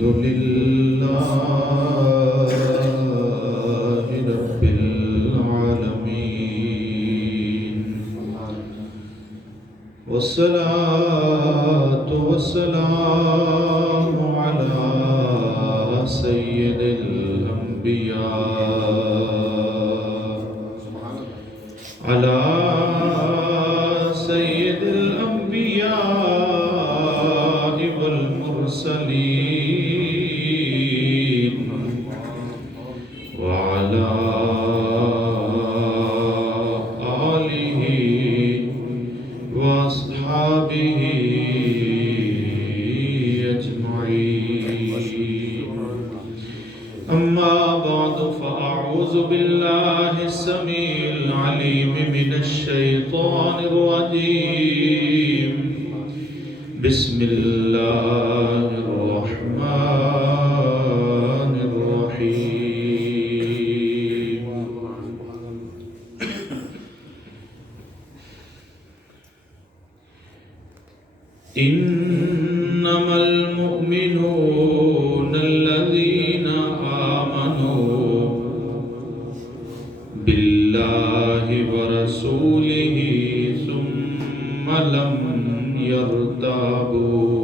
لله رب العالمين والصلاة والسلام على سيد الأنبياء على سيد الأنبياء والمرسلين وعلى آله وأصحابه أجمعين أما بعد فأعوذ بالله السميع العليم من الشيطان الرجيم بسم الله الرحمن الرحيم إنما المؤمنون الذين آمنوا بالله ورسوله ثم لم يرتابوا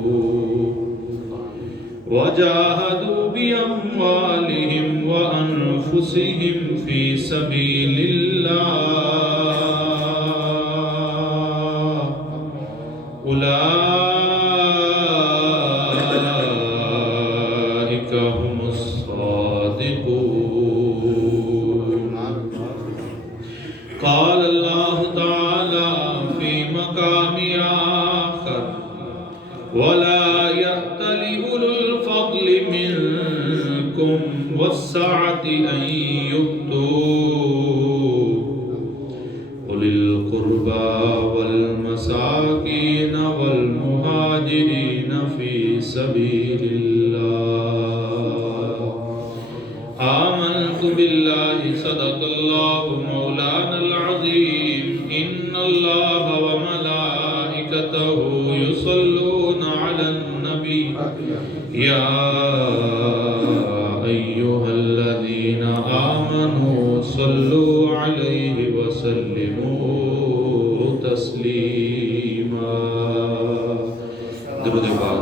وجاهدوا بأموالهم وأنفسهم في سبيل الله أولئك هم الصادقون قال الله تعالى في مقام آخر ولا يأتل أولو الفضل منكم والسعة أن يؤتوا أولي القربى والمساكين والمهاجرين في سبيل الله آمنت بالله صدق الله مولانا العظيم إن الله وملائكته يصلون على النبي يا أيها الذين آمنوا صلوا عليه وسلموا تسليما درود پاک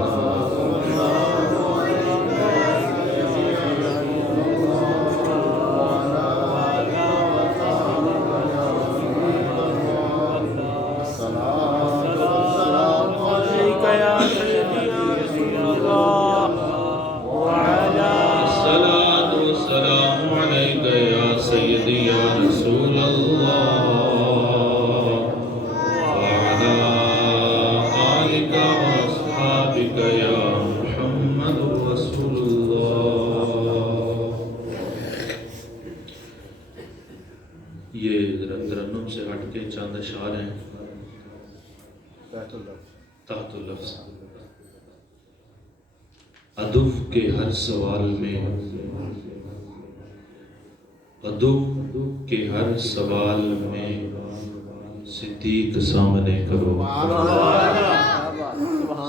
ترنم سے ہٹ کے چاند اشعار ہیں تحت اللفظ ادب کے ہر سوال میں ادب کے ہر سوال میں صدیق سامنے کرو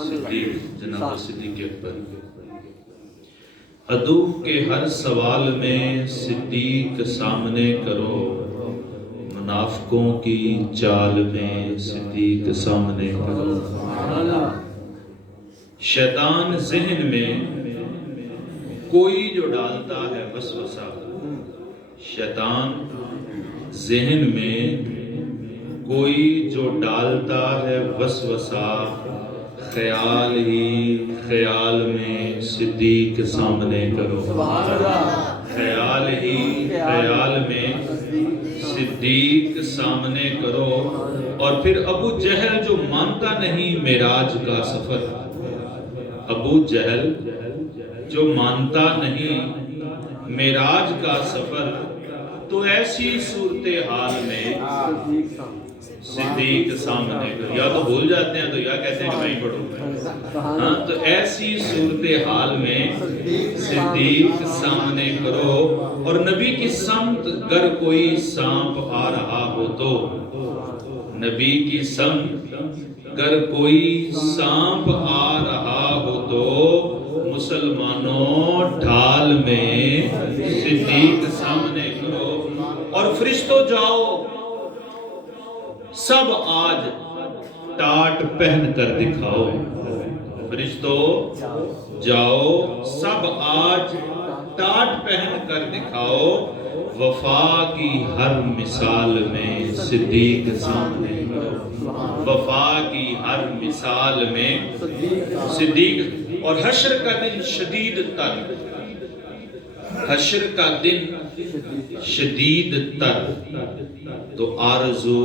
صدیق جناب صدیق اکبر ادب کے ہر سوال میں صدیق سامنے کرو منافقوں کی چال میں صدیق سامنے کرو شیطان ذہن میں کوئی جو ڈالتا ہے وسوسہ شیطان ذہن میں کوئی جو ڈالتا ہے وسوسہ خیال ہی خیال میں صدیق سامنے کرو خیال ہی خیال میں صدیق سامنے کرو اور پھر ابو جہل جو مانتا نہیں معراج کا سفر ابو جہل جو مانتا نہیں معراج کا سفر تو ایسی صورتحال میں صدیق سامنے کرو یا تو بھول جاتے ہیں تو یا کہتے ہیں کہ میں پڑھوں ہاں تو ایسی صورتحال میں صدیق سامنے کرو اور نبی کی سمت گر کوئی سانپ آ رہا ہو تو نبی کی سمت گر کوئی سانپ آ رہا ہو تو مسلمانوں ڈھال میں صدیق سامنے کرو، اور فرشتوں جاؤ سب آج ٹاٹ پہن کر دکھاؤ، فرشتوں جاؤ سب آج ٹاٹ پہن کر دکھاؤ، وفا کی ہر مثال میں صدیق سامنے کرو، وفا کی ہر مثال میں صدیق۔ اور حشر کا دن شدید تر، حشر کا دن شدید تر، تو آرزو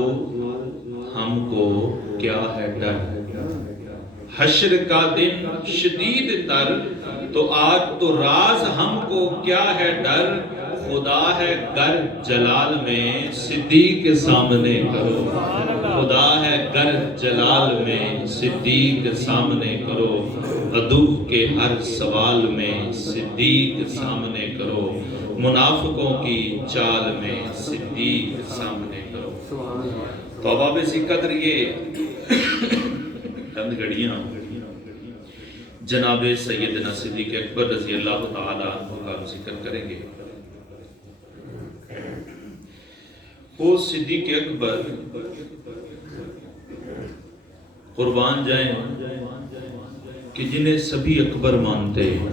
ہم کو کیا ہے ڈر، حشر کا دن شدید تر، تو آج تو راز ہم کو کیا ہے ڈر، خدا ہے گر جلال میں صدیق سامنے کرو، خدا ہے گر جلال میں صدیق سامنے کرو، عدو کے ہر سوال میں صدیق سامنے کرو، منافقوں کی چال میں صدیق سامنے کرو۔ تو اب آپ اسی قدر یہ چند گھڑیاں جناب سیدنا صدیق اکبر رضی اللہ تعالیٰ عنہ کا ذکر کریں گے۔ وہ صدیق اکبر قربان جائیں کہ جنہیں سبھی اکبر مانتے ہیں،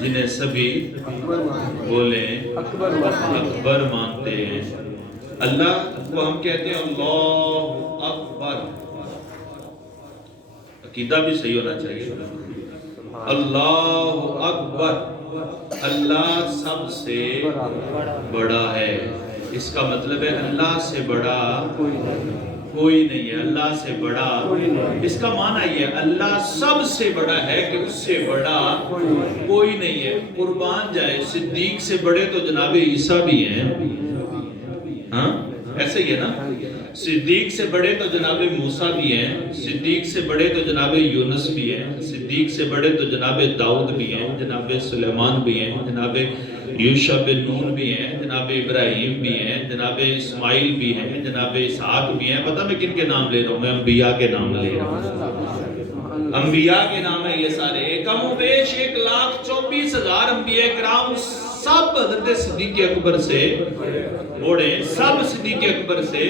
جنہیں سبھی بولیں اکبر مانتے ہیں۔ اللہ کو ہم کہتے ہیں اللہ اکبر، عقیدہ بھی صحیح ہونا چاہیے، اللہ اکبر، اللہ سب سے بڑا ہے۔ اس کا مطلب ہے اللہ سے بڑا کوئی نہیں ہے، اللہ سے بڑا، اس کا معنی یہ ہے اللہ سب سے بڑا ہے کہ اس سے بڑا کوئی نہیں ہے۔ قربان جائے صدیق سے بڑے تو جناب عیسیٰ بھی ہیں، ہاں ایسے ہی ہے نا، صدیق سے بڑے تو جناب موسیٰ بھی ہیں، صدیق سے بڑے تو جناب یونس بھی ہیں، صدیق سے بڑے تو جناب داؤد بھی ہیں، جناب سلیمان بھی ہیں، جناب یوشع بن نون بھی ہیں، جناب ابراہیم بھی ہیں، جناب اسماعیل بھی ہیں، جناب اسحاق بھی ہیں۔ پتہ میں کن کے نام لے رہا ہوں؟ میں انبیاء کے نام لے رہا ہوں، انبیاء کے نام ہیں یہ سارے، کم و بیش 1,24,000 انبیاء کرام سب حضرت صدیق اکبر سے بڑے، سب صدیق اکبر سے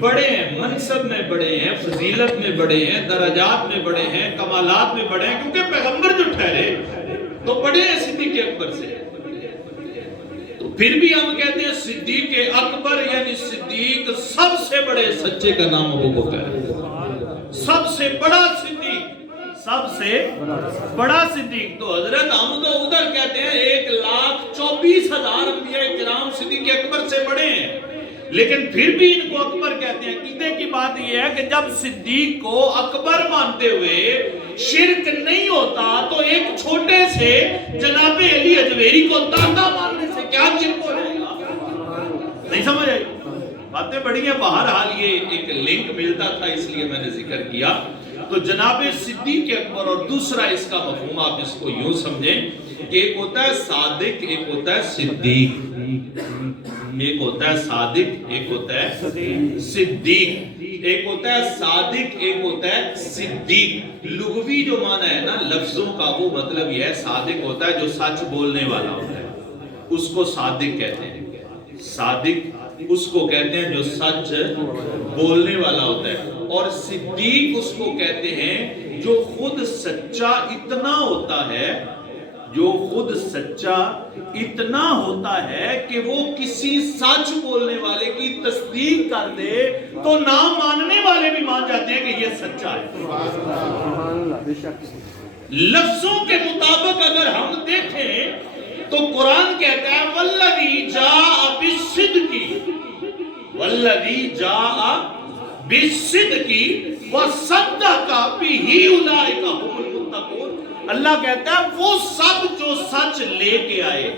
بڑے ہیں، منصب میں بڑے ہیں، فضیلت میں بڑے ہیں، درجات میں بڑے ہیں، کمالات میں بڑے ہیں، کیونکہ پیغمبر جو ٹھہرے تو بڑے ہیں صدیق اکبر سے۔ تو پھر بھی ہم کہتے ہیں صدیق اکبر یعنی صدیق سب سے بڑے، سچے کا نام ابو بکر ہے، سب سے بڑا صدیق، سب سے بڑا صدیق۔ تو حضرت ہم تو ادھر کہتے ہیں 1,24,000 انبیاء کرام صدیق اکبر سے بڑے ہیں، لیکن پھر بھی ان کو اکبر کہتے ہیں۔ عقیدے کی بات یہ ہے کہ جب صدیق کو اکبر مانتے ہوئے شرک نہیں ہوتا تو ایک چھوٹے سے جناب علی اجویری کو دادا ماننے سے کیا شرک ہو جائے گا؟ نہیں سمجھ آئی؟ باتیں بڑی ہیں، بہرحال یہ ایک لنک ملتا تھا اس لیے میں نے ذکر کیا۔ تو جناب صدیق اکبر، اور دوسرا اس کا مفہوم آپ اس کو یوں سمجھیں کہ ایک ہوتا ہے صادق، ایک ہوتا ہے صدیق، ایک ہوتا ہے صادق، ایک ہوتا ہے صدیق، ایک ہوتا ہے صادق، ایک ہوتا ہے صدیق۔ لغوی جو معنی ہے نا لفظوں کا وہ مطلب یہ ہے، صادق ہوتا ہے جو سچ بولنے والا ہوتا ہے، اس کو صادق کہتے ہیں، صادق اس کو کہتے ہیں جو سچ بولنے والا ہوتا ہے، اور صدیق اس کو کہتے ہیں جو خود سچا اتنا ہوتا ہے، جو خود سچا اتنا ہوتا ہے کہ وہ کسی سچ بولنے والے کی تصدیق کر دے تو نہ ماننے والے بھی مان جاتے ہیں کہ یہ سچا ہے۔ لفظوں کے مطابق اگر ہم دیکھیں تو قرآن کہتا ہے والذی جاء بالصدق، والذی جاء بالصدق وصدق بہ اولئک هم المتقون۔ اللہ کہتا ہے وہ سب جو سچ لے کے آئے،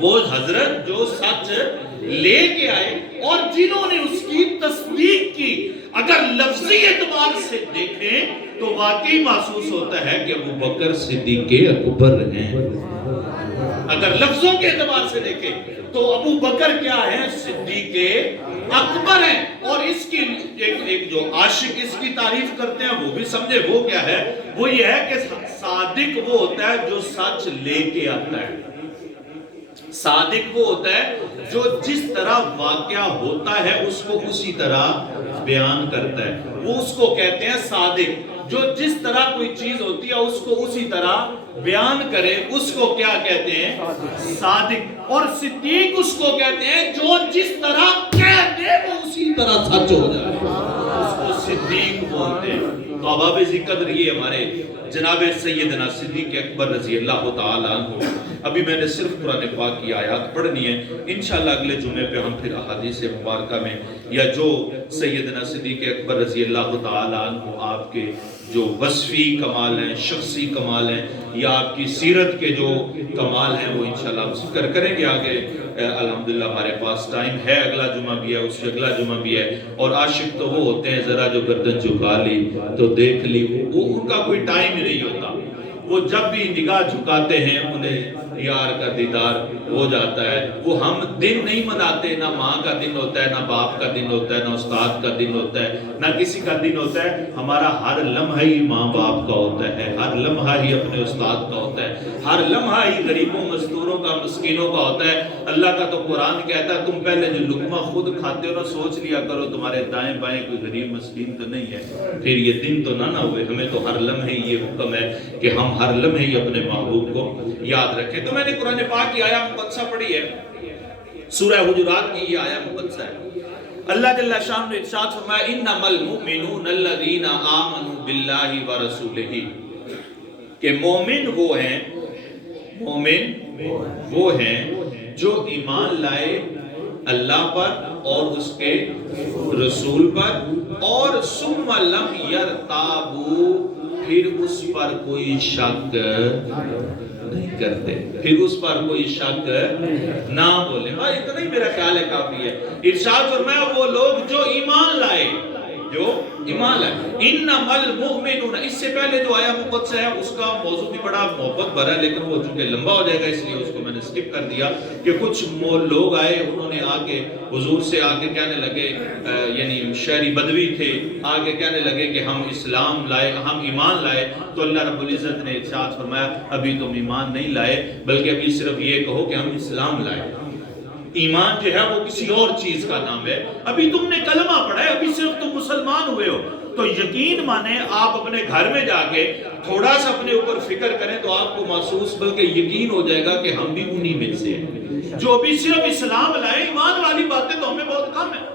وہ حضرت جو سچ لے کے آئے اور جنہوں نے اس کی تصدیق کی، اگر لفظی اعتبار سے دیکھیں تو واقعی محسوس ہوتا ہے کہ ابو بکر صدیق اکبر ہیں. اگر لفظوں کے اعتبار سے دیکھیں تو ابو بکر کیا ہے؟ صدیق اکبر ہیں. اور اس کی ایک جو عاشق اس کی تعریف کرتے ہیں وہ بھی سمجھے وہ کیا ہے. وہ یہ ہے کہ صادق وہ ہوتا ہے جو سچ لے کے آتا ہے. صادق وہ ہوتا ہے جو جس طرح واقعہ ہوتا ہے اس کو اسی طرح بیان کرتا ہے. وہ اس کو کہتے ہیں صادق. جو جس طرح کوئی چیز ہوتی ہے اس کو اسی طرح بیان کرے اس کو کیا کہتے ہیں؟ صادق. اور صدیق اس کو کہتے ہیں جو جس طرح کہہ دے وہ اسی طرح سچ ہو جائے, اس کو صدیق بولتے ہیں. تو اباب ذکر یہ ہمارے جناب سیدنا صدیق اکبر رضی اللہ تعالیٰ عنہ. ابھی میں نے صرف قرآن پاک کی آیات پڑھنی ہے, انشاءاللہ اگلے جمعے پہ ہم پھر احادیث مبارکہ میں یا جو سیدنا صدیق اکبر رضی اللہ تعالیٰ عنہ آپ کے جو وصفی کمال ہیں, شخصی کمال ہیں, یا آپ کی سیرت کے جو کمال ہیں وہ انشاءاللہ ہم ذکر کریں گے آگے. الحمدللہ ہمارے پاس ٹائم ہے, اگلا جمعہ بھی ہے, اس سے اگلا جمعہ بھی ہے. اور عاشق تو وہ ہوتے ہیں ذرا جو گردن جھکا لی تو دیکھ لی, وہ ان کا کوئی ٹائم ہی نہیں ہوتا. وہ جب بھی نگاہ جھکاتے ہیں انہیں یار کا دیدار ہو جاتا ہے. وہ ہم دن نہیں مناتے, نہ ماں کا دن ہوتا ہے, نہ باپ کا دن ہوتا ہے, نہ استاد کا دن ہوتا ہے, نہ کسی کا دن ہوتا ہے. ہمارا ہر لمحہ ہی ماں باپ کا ہوتا ہے, ہر لمحہ ہی اپنے استاد کا ہوتا ہے, ہر لمحہ ہی غریبوں مزدوروں کا مسکینوں کا ہوتا ہے. اللہ کا تو قرآن کہتا ہے تم پہلے جو لقمہ خود کھاتے ہو نا سوچ لیا کرو تمہارے دائیں بائیں کوئی غریب مسکین تو نہیں ہے. پھر یہ دن تو نہ ہوئے. ہمیں تو ہر لمحے یہ حکم ہے کہ ہم ہر لمحے ہی اپنے محبوب کو یاد رکھیں. تو میں نے قرآن پاک کی آیہ مقدسہ پڑھی ہے, سورہ حجرات کی یہ آیہ مقدسہ ہے. اللہ جل شان نے ارشاد فرمایا انما المؤمنون الذین آمنوا باللہ ورسولہ, کہ مومن وہ ہیں, مومن وہ ہیں جو ایمان لائے اللہ پر اور اس کے رسول پر, اور ثم لم یرتابوا, پھر اس پر کوئی شک نہیں کرتے, پھر اس پر کوئی شک نہ بولے. بھائی اتنا ہی میرا خیال ہے کافی ہے. ارشاد فرمایا وہ لوگ جو ایمان لائے, جو ایمان لائے. انما المؤمنون, اس سے پہلے جو آیا مقدسہ ہے اس کا موضوع بھی بڑا محبت بھرا ہے, لیکن وہ چونکہ لمبا ہو جائے گا اس لیے اس کو میں نے سکپ کر دیا. کہ کچھ لوگ آئے, انہوں نے آگے حضور سے آگے کہنے لگے, یعنی شہری بدوی تھے, آگے کہنے لگے کہ ہم اسلام لائے, ہم ایمان لائے. تو اللہ رب العزت نے ارشاد فرمایا ابھی تم ایمان نہیں لائے, بلکہ ابھی صرف یہ کہو کہ ہم اسلام لائے. ایمان جو ہے وہ کسی اور چیز کا نام ہے. ابھی تم نے کلمہ پڑھا ہے, ابھی صرف تم مسلمان ہوئے ہو. تو یقین مانے آپ اپنے گھر میں جا کے تھوڑا سا اپنے اوپر فکر کریں تو آپ کو محسوس بلکہ یقین ہو جائے گا کہ ہم بھی انہی میں سے ہیں جو ابھی صرف اسلام لائے. ایمان والی باتیں تو ہمیں بہت کم ہیں.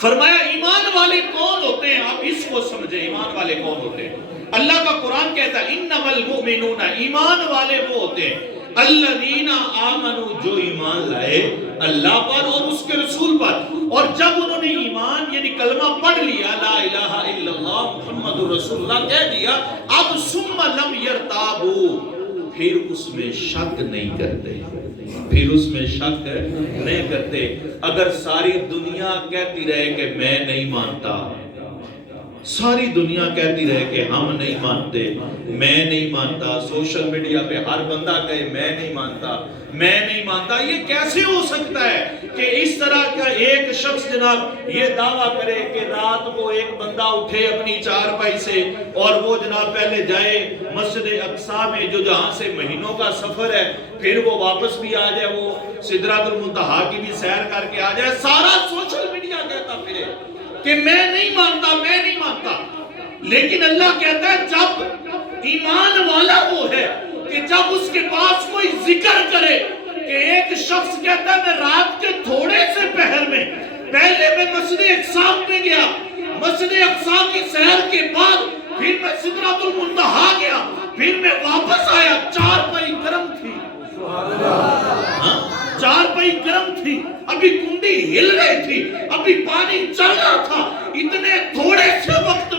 فرمایا ایمان والے کون ہوتے ہیں, آپ اس کو سمجھیں. ایمان والے کون ہوتے ہیں؟ اللہ کا قرآن کہتا ہے انما المؤمنون, ایمان والے وہ ہوتے ہیں الذین آمنوا, جو ایمان لائے اللہ پر اور اس کے رسول پر. اور جب انہوں نے ایمان یعنی کلمہ پڑھ لیا, لا الہ الا اللہ محمد رسول اللہ کہہ دیا, اب ثم لم یرتابوا, پھر اس میں شک نہیں کرتے, پھر اس میں شک نہیں کرتے. اگر ساری دنیا کہتی رہے کہ میں نہیں مانتا, ساری دنیا کہتی رہے کہ ہم نہیں مانتے, میں نہیں مانتا, سوشل میڈیا پہ ہر بندہ کہے میں نہیں مانتا, میں نہیں مانتا, یہ کیسے ہو سکتا ہے کہ اس طرح کا ایک شخص جناب یہ دعویٰ کرے کہ رات کو ایک بندہ اٹھے اپنی چارپائی سے اور وہ جناب پہلے جائے مسجد اقصی میں جو جہاں سے مہینوں کا سفر ہے, پھر وہ واپس بھی آ جائے, وہ سدرۃ المنتہا کی بھی سیر کر کے آ جائے. سارا سوشل میڈیا کہتا پھرے کہ میں نہیں مانتا, میں نہیں مانتا. لیکن اللہ کہتا ہے جب ایمان والا وہ ہے کہ جب اس کے پاس کوئی ذکر کرے, کہ ایک شخص کہتا ہے میں رات کے تھوڑے سے پہر میں پہلے میں مسجد اقصی میں گیا, مسجد اقصی کی سیر کے بعد پھر میں سدرۃ المنتہا گیا, پھر میں واپس آیا, چارپائی گرم تھی, چارپائی گرم تھی, ابھی کنڈی ہل رہی تھی, ابھی پانی چل رہا تھا, اتنے تھوڑے سے وقت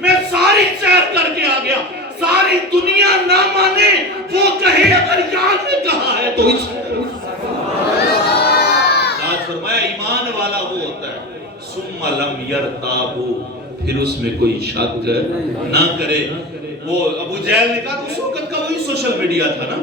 میں ساری سیر کر کے آ گیا. ساری دنیا نہ مانے, وہ کہے اگر یہاں نے کہا ہے تو اس فرمایا ایمان والا وہ ہوتا ہے ثم ثم لم یرتابوا، پھر اس میں کوئی شک نہ کرے. وہ ابو جہل نے کہا اس وقت کا وہی سوشل میڈیا تھا نا.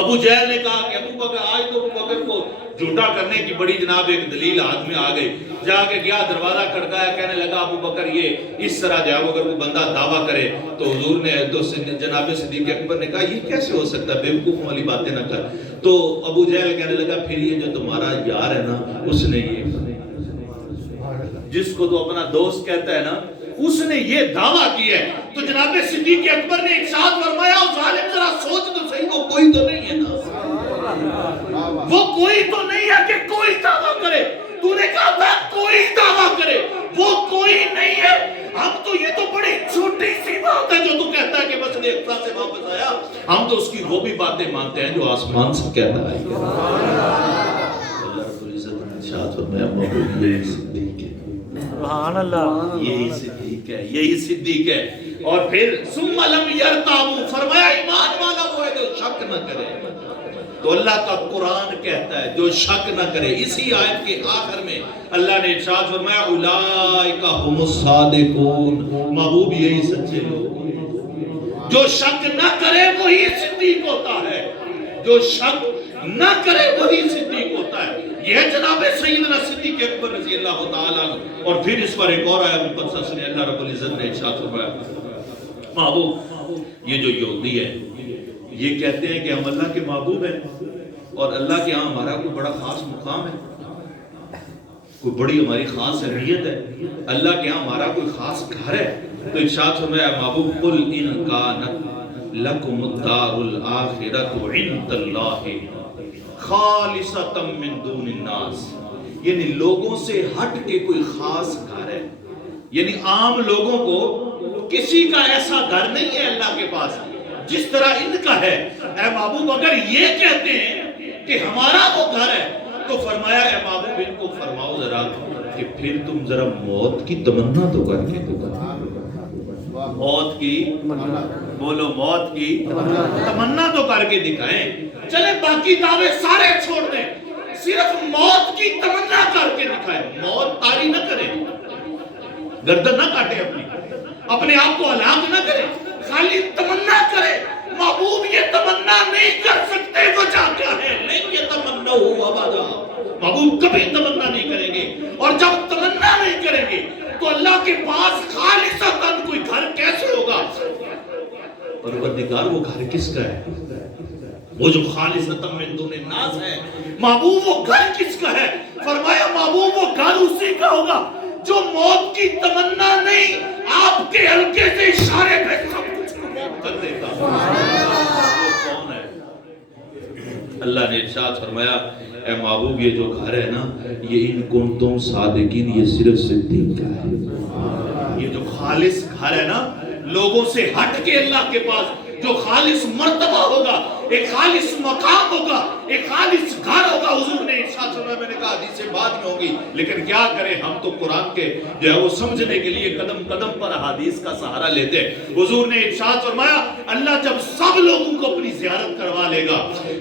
ابو جہل نے کہا کہ ابو بکر، آج تو ابو بکر کو جھوٹا کرنے کی بڑی جناب ایک دلیل ہاتھ میں آ گئی. جا کے گیا، دروازہ کھڑکایا، کہنے لگا ابو بکر یہ اس طرح جو اگر کوئی بندہ دعویٰ کرے تو حضور نے تو جناب صدیق اکبر نے کہا یہ کیسے ہو سکتا ہے، بیوقوف والی باتیں نہ کر. تو ابو جہل کہنے لگا پھر یہ جو تمہارا یار ہے نا، اس نے یہ، جس کو تو اپنا دوست کہتا ہے نا، اس نے یہ دعویٰ کیا ہے. تو جناب صدیق اکبر نے ارشاد فرمایا ظالم ذرا سوچ تو صحیح، وہ کوئی تو نہیں ہے نا، وہ کوئی تو نہیں ہے کہ کوئی دعویٰ کرے. تو نے کہا تھا کوئی دعویٰ کرے، وہ کوئی نہیں ہے. ہم تو یہ تو بڑی چھوٹی سی بات ہے جو تو کہتا ہے کہ بس نے اقصا سے واپس آیا، ہم تو اس کی وہ بھی باتیں مانتے ہیں جو آسمان سے کہتا ہے. اللہ رب العزت نے ارشاد فرمایا محبوب یہی صدیق ہے، سبحان اللہ، یہی صدیق ہے، یہی صدیق ہے. اور پھر ثم لم یرتابوا، فرمایا ایمان والا وہ ہے جو شک نہ کرے. تو اللہ کا قرآن کہتا ہے جو شک نہ کرے. اسی آیت کے آخر میں اللہ نے ارشاد فرمایا اولئک هم الصادقون، محبوب یہی سچے لوگ. جو شک نہ کرے وہی صدیق ہوتا ہے، جو شک نہ کرے وہی صدیق ہوتا ہے. یہ جناب سیدنا صدیق اکبر رضی اللہ تعالیٰ عنہ. اور پھر اس پر ایک اور آیت مقدسہ سے اللہ رب العزت نے ارشاد فرمایا محبوب یہ جو یہودی ہے یہ کہتے ہیں کہ ہم اللہ کے محبوب ہیں اور اللہ کے ہاں ہمارا کوئی بڑا خاص مقام ہے، کوئی بڑی ہماری خاص اہمیت ہے، اللہ کے ہاں ہمارا کوئی خاص گھر ہے. تو ارشاد فرمایا محبوب قل ان کانت لکم الدار الآخرۃ عند اللہ خالصۃ من دون الناس، یعنی لوگوں سے ہٹ کے کوئی خاص گھر ہے. یعنی عام لوگوں کو کسی کا ایسا گھر نہیں ہے اللہ کے پاس جس طرح ان کا ہے. اے محبوب اگر یہ کہتے ہیں کہ ہمارا وہ گھر ہے تو فرمایا اے محبوب ان کو فرماؤ ذرا کہ پھر تم ذرا موت کی تمنا تو کر کے موت کی، بولو موت کی تمنا تو کر کے دکھائیں. چلے باقی دعوے سارے چھوڑ دیں، صرف موت کی تمنا کر کے دکھائیں. موت طاری نہ کرے، گردن نہ کاٹے، اپنے آپ کو ہلاک نہ کرے، خالی تمنا کرے. محبوب یہ تمنا نہیں کر سکتے، وجہ کیا ہے؟ نہیں یہ تمنا ہوا ابدا، محبوب کبھی تمنا نہیں کریں گے. اور جب تمنا نہیں کریں گے تو اللہ کے پاس خالصتاً کوئی گھر کیسے ہوگا؟ پروردگار وہ گھر کس کا ہے؟ وہ جو خالصتاً من دون الناس ہے. محبوب وہ گھر کس کا ہے؟ فرمایا محبوب وہ گھر اسی کا ہوگا جو موت کی تمنا نہیں، آپ کے ہلکے سے اشارے پہ سب کچھ کو موت کر دیتا. وہ کون ہے؟ اللہ نے ارشاد فرمایا اے محبوب یہ جو گھر ہے نا، یہ ان کنتم صادقین، یہ صرف صدیق کا ہے. یہ جو خالص گھر ہے نا، لوگوں سے ہٹ کے اللہ کے پاس جو خالص مرتبہ ہوگا، ایک خالص مقام ہوگا، ایک خالص گھر ہوگا. حضور نے ارشاد فرمایا، میں نے کہا حدیثیں بعد میں ہوگی لیکن کیا کریں ہم تو قرآن کے جو ہے وہ سمجھنے کے لیے قدم قدم پر حدیث کا سہارا لیتے ہیں. حضور نے ارشاد فرمایا اللہ جب سب لوگوں کو اپنی زیارت کروا لے گا،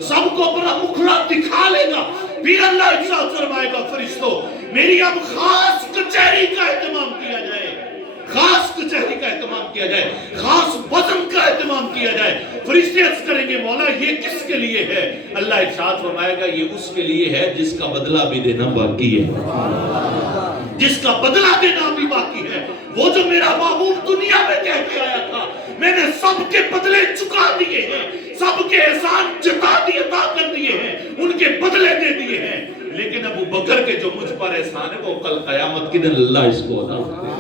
سب کو اپنا مکھڑا دکھا لے گا، پھر اللہ ارشاد فرمائے گا فرشتوں میری اب خاص کچہری کا اہتمام کیا جائے، خاص کچہری کا اہتمام کیا جائے، خاص وزن کا اہتمام کیا جائے. فرشتے عرض کریں گے مولا یہ کس کے لیے ہے؟ اللہ ارشاد فرمائے گا یہ اس کے لیے ہے جس کا بدلہ بھی دینا باقی ہے، جس کا بدلہ دینا بھی باقی ہے. وہ جو میرا محبوب دنیا میں کہہ کے آیا تھا میں نے سب کے بدلے چکا دیے ہیں، سب کے احسان جتا دیے، عطا کر دیے ہیں، ان کے بدلے دے دیے ہیں. لیکن ابو بکر کے جو مجھ پر احسان ہے وہ کل قیامت کے دن اللہ اس کو عطا کرے.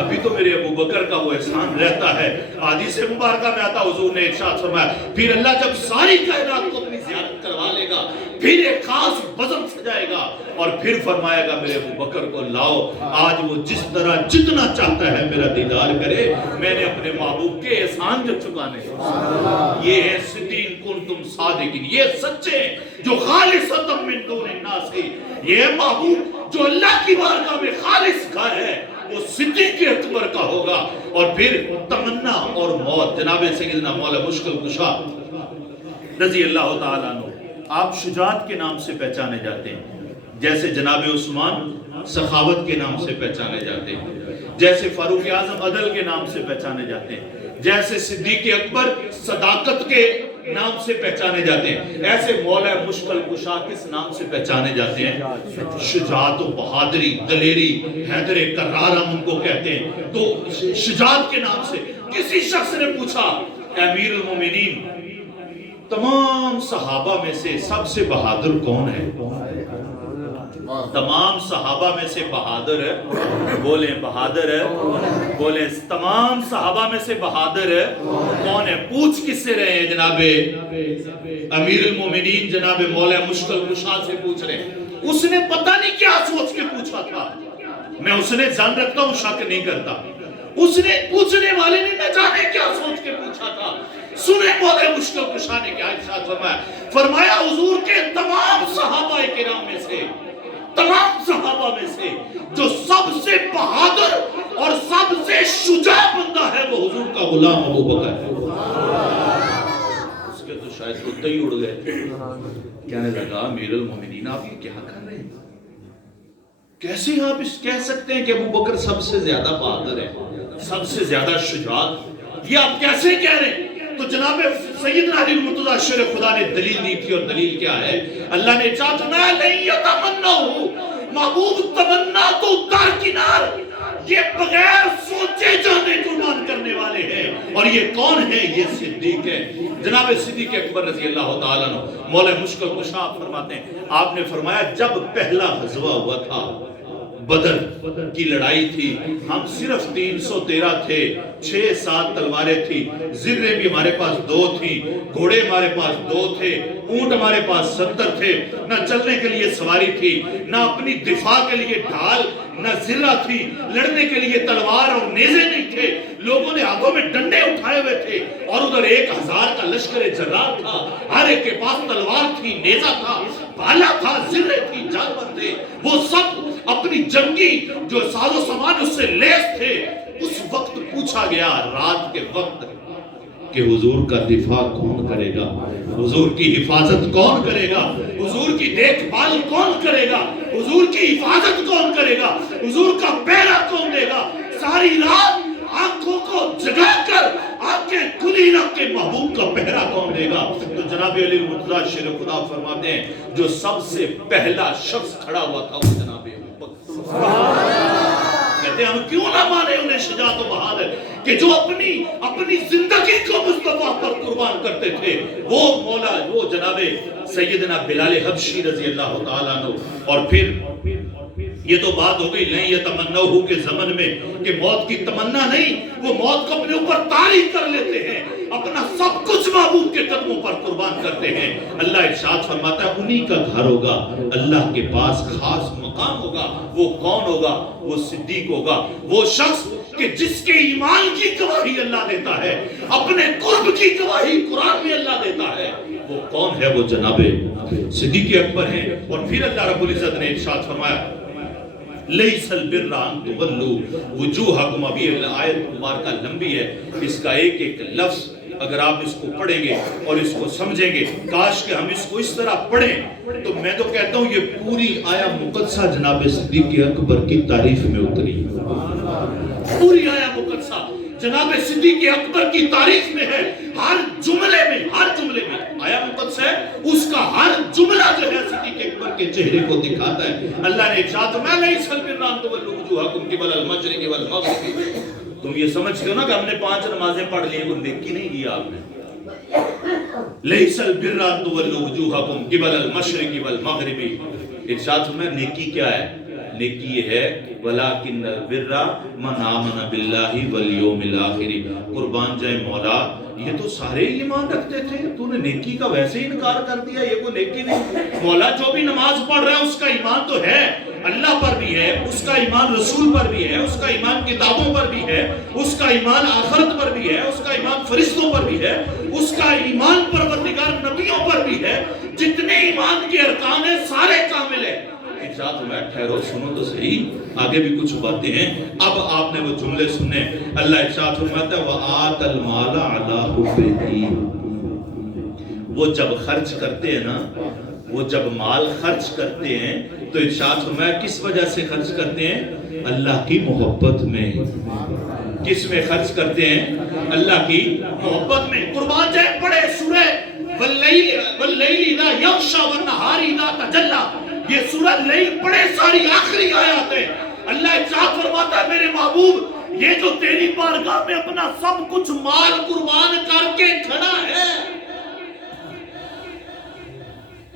ابھی تو میرے ابو بکر کا وہ احسان رہتا ہے. حدیث مبارکہ میں آتا حضور نے ارشاد فرمایا پھر اللہ جب ساری کائنات کو اپنی زیارت کروا لے گا پھر ایک خاص بزم سجائے گا اور پھر فرمائے گا میرے ابو بکر کو لاؤ، آج وہ جس طرح جتنا چاہتا ہے میرا دیدار کرے، میں نے اپنے محبوب کے احسان جو چکانے ہیں. یہ ہے صدیق کنتم صادقین، یہ سچے جو خالصۃ من دون الناس ہے. یہ محبوب جو اللہ کی بارگاہ میں خالص گھر ہے وہ صدیق اکبر کا ہوگا. اور پھر تمنا اور موت. جناب سیدنا مولا مشکل کشا رضی اللہ تعالیٰ عنہ آپ شجاعت کے نام سے پہچانے جاتے ہیں. جیسے جناب عثمان سخاوت کے نام سے پہچانے جاتے ہیں، جیسے فاروق اعظم عدل کے نام سے پہچانے جاتے ہیں، جیسے صدیق اکبر صداقت کے نام سے پہچانے جاتے ہیں، ایسے مولا مشکل کشا کس نام سے پہچانے جاتے ہیں؟ شجاعت و بہادری، دلیری، حیدر کرار ہم ان کو کہتے ہیں۔ تو شجاعت کے نام سے کسی شخص نے پوچھا امیر المومنین تمام صحابہ میں سے سب سے بہادر کون ہے؟ تمام صحابہ میں سے بہادر ہے، بولیں بہادر ہے، بولیں تمام صحابہ میں سے بہادر ہے کون ہے؟ پوچھ کس سے رہے ہیں؟ جناب امیر المومنین جناب مولا مشکل کشا سے پوچھ رہے ہیں۔ اس نے پتہ نہیں کیا سوچ کے پوچھا تھا، میں اس نے جان رکھتا ہوں، شک نہیں کرتا، اس نے پوچھنے والے نے نہ جانے کیا سوچ کے پوچھا تھا۔ سنے مولا مشکل کشا نے کیا ارشاد فرمایا؟ فرمایا حضور کے تمام صحابہ کرام میں سے، تمام صحابہ میں سے جو سب سے بہادر اور سب سے شجاع بندہ ہے وہ حضور کا غلام ابو بکر ہے۔ اس کے تو شاید کتے ہی اڑ گئے، کہنے لگا امیر المومنین آپ یہ کیا کر رہے ہیں؟ کیسے آپ اس کہہ سکتے ہیں کہ ابو بکر سب سے زیادہ بہادر ہے، سب سے زیادہ شجاع؟ یہ آپ کیسے کہہ رہے ہیں؟ تو جناب سیدنا علی المرتضیٰ شیر خدا نے دلیل دی تھی، اور دلیل کیا ہے؟ اللہ نے چاہتا نہ لن یتمنوا، محبوب تمنا تو درکنار، یہ بغیر سوچے جانے قربان کرنے والے ہیں۔ اور یہ کون ہے؟ یہ صدیق ہے، جناب صدیق اکبر رضی اللہ تعالیٰ عنہ۔ مولا مشکل کشا فرماتے ہیں، آپ نے فرمایا جب پہلا غزوہ ہوا تھا، بدر کی لڑائی تھی، ہم صرف 313 تھے، 6-7 تلواریں تھی، زرے بھی ہمارے پاس 2 تھی، گھوڑے ہمارے پاس 2 تھے، اونٹ ہمارے پاس 70 تھے، نہ چلنے کے لیے سواری تھی، نہ اپنی دفاع کے لیے ڈھال، نہ زرہ تھی، لڑنے کے لیے تلوار اور نیزے نہیں تھے، لوگوں نے ہاتھوں میں ڈنڈے اٹھائے ہوئے تھے، اور ادھر 1000 کا لشکر جرار تھا، ہر ایک کے پاس تلوار تھی، نیزہ تھا، بھالا تھا، زرے تھی، جانور تھے، وہ سب اپنی جنگی جو ساز و سامان اس سے لیس تھے۔ اس وقت پوچھا گیا رات کے وقت کہ حضور کا دفاع کون کرے گا، حضور کی حفاظت کون کرے گا، حضور کی دیکھ بھال کون کرے گا، حضور کی حفاظت کون کرے گا، حضور کا پہرا کون دے گا؟ ساری رات آنکھوں کو جگا کر آنکھیں کھلی رکھ کے محبوب کا پہرا کون دے گا؟ تو جناب علی المرتضیٰ شیر خدا فرماتے ہیں جو سب سے پہلا شخص کھڑا ہوا تھا وہ جناب کہتے ہیں ہم کیوں نہ مانے انہیں شجاعت و بہادر کہ جو اپنی زندگی کو مصطفیٰ پر قربان کرتے تھے، وہ مولا وہ جناب سیدنا بلال حبشی رضی اللہ تعالیٰ عنہ۔ اور پھر یہ تو بات ہو گئی لن یتمنوہ کے زمن میں کہ موت کی تمنا نہیں، وہ موت کو اپنے اوپر طاری کر لیتے ہیں، اپنا سب کچھ محبوب کے قدموں پر قربان کرتے ہیں۔ اللہ ارشاد فرماتا ہے انہی کا گھر ہوگا، اللہ کے پاس خاص مقام ہوگا۔ وہ کون ہوگا؟ وہ صدیق ہوگا، وہ شخص کہ جس کے ایمان کی گواہی اللہ دیتا ہے، اپنے قرب کی گواہی قرآن میں اللہ دیتا ہے۔ وہ کون ہے؟ وہ جناب صدیق اکبر ہیں۔ اور پھر اللہ رب العزت نے ارشاد فرمایا لیس البر ان تولوا وجوہکم، ابھی آیت مبارکہ لمبی ہے، اس کا ایک ایک لفظ اگر آپ اس کو پڑھیں گے اور اس کو سمجھیں گے، کاش کہ ہم اس کو اس طرح پڑھیں تو میں تو کہتا ہوں یہ پوری آیا مقدسہ جناب صدیق اکبر کی تعریف میں اتری، پوری آیا مقدسہ جناب صدیق اکبر کی تعریف میں ہے۔ ہر جملے میں آیا مقدس ہے، اس کا ہر جملہ جو ہے صدیق اکبر کے چہرے کو دکھاتا ہے۔ اللہ نے ارشاد میں لیس البر ان تولوا وجوہکم قبل المشرق والمغرب۔ تم یہ سمجھتے ہو نا کہ ہم نے 5 نمازیں پڑھ لی ہیں، وہ نیکی نہیں کی آپ نے۔ لیس البر ان تولوا وجوہکم قبل المشرق والمغرب، ارشاد میں نیکی کیا ہے؟ نیکی یہ ہے وَلَكِنَّ الْبِرَّ مَنْ آمَنَ بِاللَّهِ وَالْيَوْمِ الْآخِرِ۔ قربان جائے مولا یہ تو سارے ایمان رکھتے تھے، تو نے نیکی کا ویسے ہی انکار کر دیا، یہ کوئی نیکی نہیں۔ مولا جو بھی نماز پڑھ رہا ہے اس کا ایمان تو ہے، اللہ پر بھی ہے، اس کا ایمان رسول پر بھی ہے، اس کا ایمان کتابوں پر بھی ہے، اس کا ایمان آخرت پر بھی ہے، اس کا ایمان فرشتوں پر بھی ہے، اس کا ایمان پروردگار نبیوں پر بھی ہے۔ جتنے ایمان کے ارکان ہیں سارے کامل ہیں۔ ارشاد میں ٹھہرو سنو تو صحیح، آگے بھی کچھ باتیں ہیں، اب آپ نے وہ جملے سنے۔ اللہ ارشاد فرماتا ہے وَآتَ الْمَالَ عَلَىٰ حُبِّهِ، وہ جب خرچ کرتے ہیں نا وہ جب مال خرچ کرتے ہیں تو ارشاد فرمایا کس وجہ سے خرچ کرتے ہیں؟ اللہ کی محبت میں. کس میں خرچ کرتے ہیں؟ اللہ کی محبت میں. قربان جائے پڑھے سورہ واللیل اذا یغشی والنہار اذا تجلی. یہ سورہ لیل پڑھے ساری آخری آیات ہے. اللہ ارشاد فرماتا ہے میرے محبوب یہ جو تیری بارگاہ میں اپنا سب کچھ مال قربان کر کے کھڑا ہے.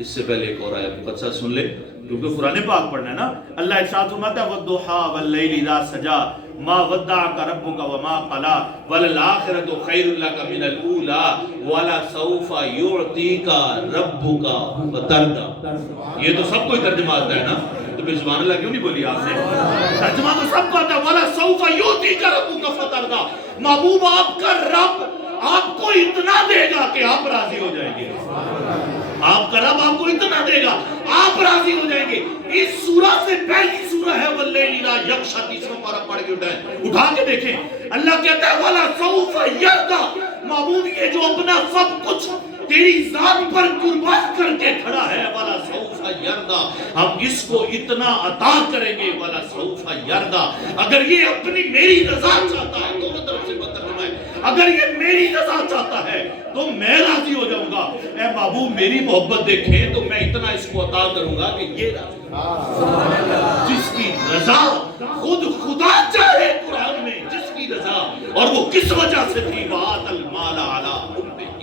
اس سے پہلے ایک اور آیت مقدسہ سن لے کیونکہ قرآن پاک پڑھنا ہے نا. اللہ ارشاد فرماتا ہے والضحی واللیل اذا سجا ما ودعک ربک وما قلی وللآخرۃ خیر لک من الاولی ولسوف یعطیک ربک فترضی. یہ تو سب کوئی ترجمہ آتا ہے نا تو پھر سبحان اللہ کیوں نہیں بولی آپ سے؟ ترجمہ تو سب کو آتا ہے ولسوف یعطیک ربک فترضی. محبوب آپ کا رب آپ کو اتنا دے گا کہ آپ راضی ہو جائیں گے. آپ کا رب آپ کو اتنا دے گا آپ راضی ہو جائیں گے. اس سورہ سے پہلی سورہ ہے واللیل اذا یغشی. تیسرا پارہ پڑھ کے اٹھا کے دیکھیں. اللہ کہتا ہے وَلَسَوْفَ يَرْضَى. محبوب یہ جو اپنا سب کچھ تیری ذات پر قربان کر کے کھڑا ہے وَلَسَوْفَ يَرْضَى. ہم اس کو اتنا عطا کریں گے وَلَسَوْفَ يَرْضَى. اگر یہ اپنی میری رضا چاہتا ہے دونوں طرف سے ترجمہ ہے. اگر یہ میری رضا چاہتا ہے تو میں راضی ہو جاؤں گا. اے محبوب میری محبت دیکھیں تو میں اتنا اس کو عطا کروں گا کہ یہ راضی. جس کی رضا خود خدا چاہے قرآن میں جس کی رضا اور وہ کس وجہ سے تھی وَآتَى الْمَالَ عَلَىٰ حُبِّهِ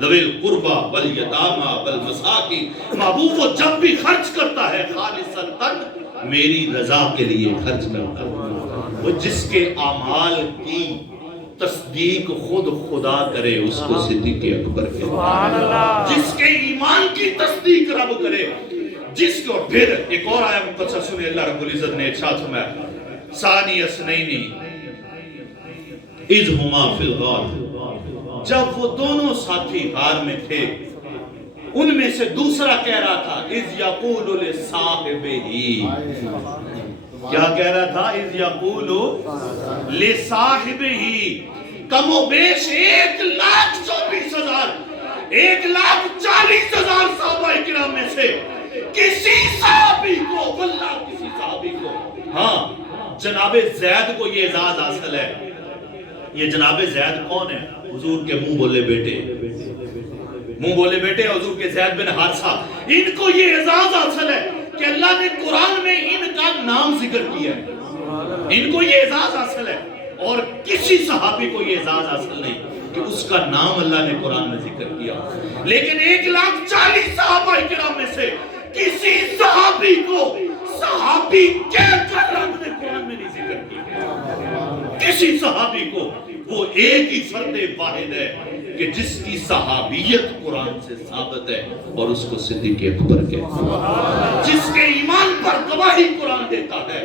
ذَوِي الْقُرْبَىٰ وَالْيَتَامَىٰ وَالْمَسَاكِينِ. محبوب وہ جب بھی خرچ کرتا ہے خالصاً میری رضا کے لیے خرچ کرتا ہے. وہ جس کے اعمال کی تصدیق خود خدا کرے اس کو صدیق اکبر کہتے. جس کے ایمان کی تصدیق رب کرے جس کو. پھر ایک اور آیا مقدسہ سنے اللہ رب العزت نے ارشاد فرمایا ثانی اثنین اذ ہما فی الغار. جب وہ دونوں ساتھی غار میں تھے ان میں سے دوسرا کہہ رہا تھا اذ یقول لصاحبہ. کیا کہہ رہا تھا؟ اذ یقول لصاحبہ. کم و بیش 1,24,000 1,40,000 صحابہ کرام میں سے کسی صحابی کو واللہ کسی صحابی کو ہاں جناب زید کو یہ اعزاز حاصل ہے. یہ جناب زید کون ہے؟ حضور کے منہ بولے بیٹے. منہ بولے بیٹے حضور کے زید بن حارثہ. ان کو یہ اعزاز حاصل ہے کہ اللہ نے قرآن میں ان کا نام ذکر کیا ہے. ان کو یہ اعزاز حاصل ہے اور کسی صحابی کو یہ اعزاز حاصل نہیں کہ اس کا نام اللہ نے قرآن میں ذکر کیا. لیکن 1,40,000 صحابہ کرام میں سے کسی صحابی کو صحابی کہہ کر رب نے قرآن میں نہیں ذکر کیا. کسی صحابی کو. وہ ایک ہی فرد واحد ہے کہ جس کی صحابیت قرآن سے ثابت ہے اور اس کو صدیق اکبر کہتے ہیں. جس کے ایمان پر گواہی قرآن دیتا ہے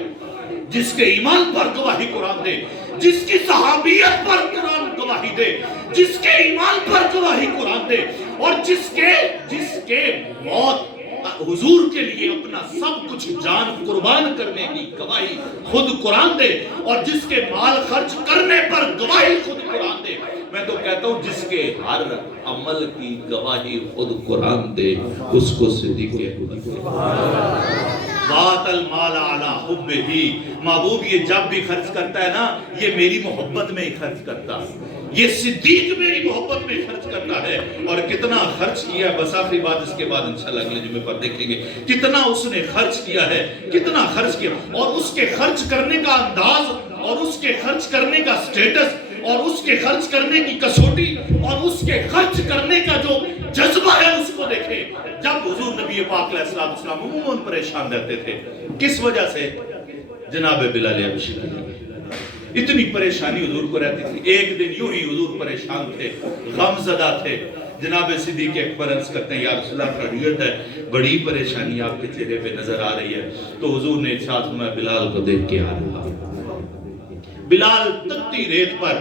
جس کے ایمان پر گواہی قرآن دے جس کی صحابیت پر قرآن گواہی دے جس کے ایمان پر گواہی قرآن دے اور جس کے موت حضور کے لیے اپنا سب کچھ جان قربان کرنے کی گواہی خود قرآن دے اور جس کے مال خرچ کرنے پر گواہی خود قرآن دے. میں تو کہتا ہوں جس کے ہر عمل کی گواہی خود قرآن دے اس کو صدیق اکبر کہتے ہیں. وَآتَى الْمَالَ عَلَىٰ حُبِّهِ. محبوب یہ جب بھی خرچ کرتا ہے نا یہ میری محبت میں ہی خرچ کرتا ہے. یہ صدیق میری محبت میں خرچ کرتا ہے. اور کتنا خرچ کیا ہے بس آخری بات اس کے بعد انشاءاللہ اگلے جمعے پر دیکھیں گے کتنا اس نے خرچ کیا ہے. کتنا خرچ کیا اور اس کے خرچ کرنے کا انداز اور اس کے خرچ کرنے کا سٹیٹس اور اس کے خرچ کرنے کی کسوٹی اور اس کے خرچ کرنے کا جو جذبہ ہے اس کو دیکھیں. جب حضور نبی پاک علیہ السلام عموماً پریشان رہتے تھے کس وجہ سے؟ جناب بلال حبشی اتنی پریشانی حضور کو رہتی تھی. ایک دن یوں ہی حضور پریشان تھے غم زدہ تھے. جناب صدیق اکبر عرض کرتے ہیں یا رسول اللہ خیریت ہے بڑی پریشانی آپ کے چہرے پہ نظر آ رہی ہے. تو حضور نے ارشاد فرمایا بلال کو دیکھ کے آ رہا. بلال تتی ریت پر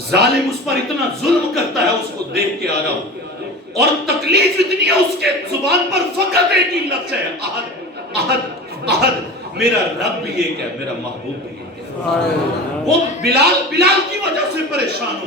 ظالم اس پر اتنا ظلم کرتا ہے اس کو دیکھ کے آ رہا ہوں اور تکلیف اتنی ہے اس کے زبان پر فقط ایک ہی لفظ ہے احد احد احد. میرا رب بھی ایک ہے میرا محبوب بھی ایک ہے. وہ بلال کی وجہ سے پریشان ہو